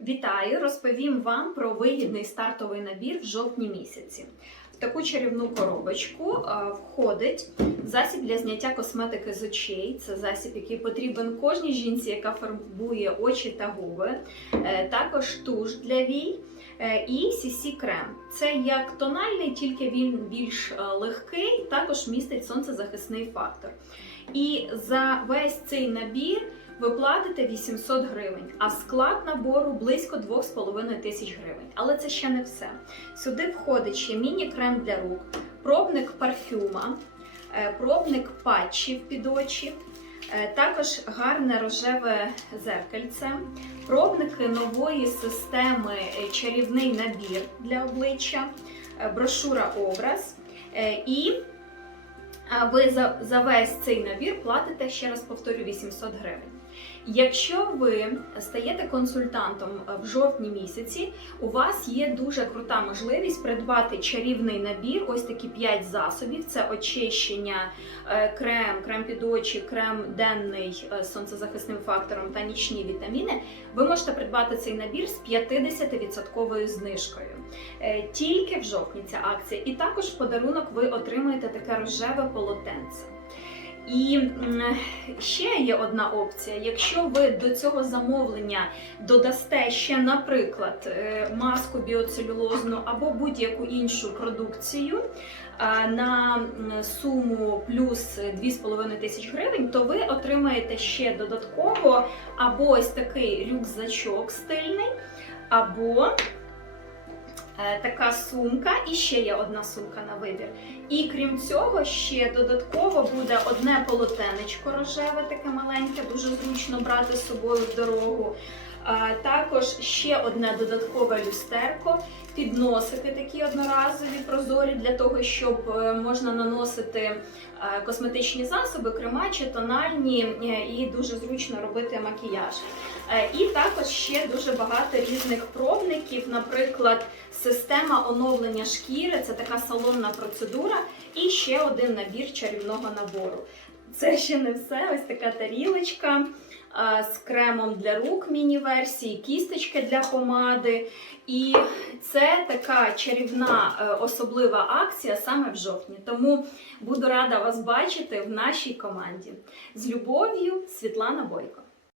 Вітаю! Розповім вам про вигідний стартовий набір в жовтні місяці. В таку чарівну коробочку входить засіб для зняття косметики з очей. Це засіб, який потрібен кожній жінці, яка фарбує очі та губи. Е, Також туш для вій. е, І CC крем. Це як тональний, тільки він більш е, легкий, також містить сонцезахисний фактор. І за весь цей набір ви платите 800 гривень, а склад набору близько 2,5 тисяч гривень. Але це ще не все. Сюди входить ще міні-крем для рук, пробник парфюма, е, пробник патчів під очі, е, також гарне рожеве зеркальце, пробники нової системи е, чарівний набір для обличчя, брошура образ. І ви за, за весь цей набір платите, ще раз повторю, 800 гривень. Якщо ви стаєте консультантом в жовтні місяці, у вас є дуже крута можливість придбати чарівний набір, ось такі 5 засобів: це очищення, е, крем, крем під очі, крем денний е, з сонцезахисним фактором та нічні вітаміни. Ви можете придбати цей набір з 50% знижкою. Е, Тільки в жовтні ця акція. І також в подарунок ви отримаєте таке рожеве полотенце. І ще є одна опція. Якщо ви до цього замовлення додасте ще, наприклад, е, маску біоцелюлозну або будь-яку іншу продукцію на суму плюс 2,5 тисяч гривень, то ви отримаєте ще додатково або ось такий рюкзачок стильний, або е, така сумка, і ще є одна сумка на вибір. І крім цього, ще додатково буде одне полотенечко рожеве, таке маленьке, дуже зручно брати з собою в дорогу. Також ще одне додаткове люстерко, підносики такі одноразові, прозорі для того, щоб е, можна наносити е, косметичні засоби, крема чи тональні, е, і дуже зручно робити макіяж. І також ще дуже багато різних пробників, наприклад, система оновлення шкіри це така салонна процедура, і ще один набір чарівного набору. Це ще не все. Ось така тарілочка з кремом для рук міні-версії, кісточки для помади. І це така чарівна е, особлива акція саме в жовтні. Тому буду рада вас бачити в нашій команді. З любов'ю, Світлана Бойко.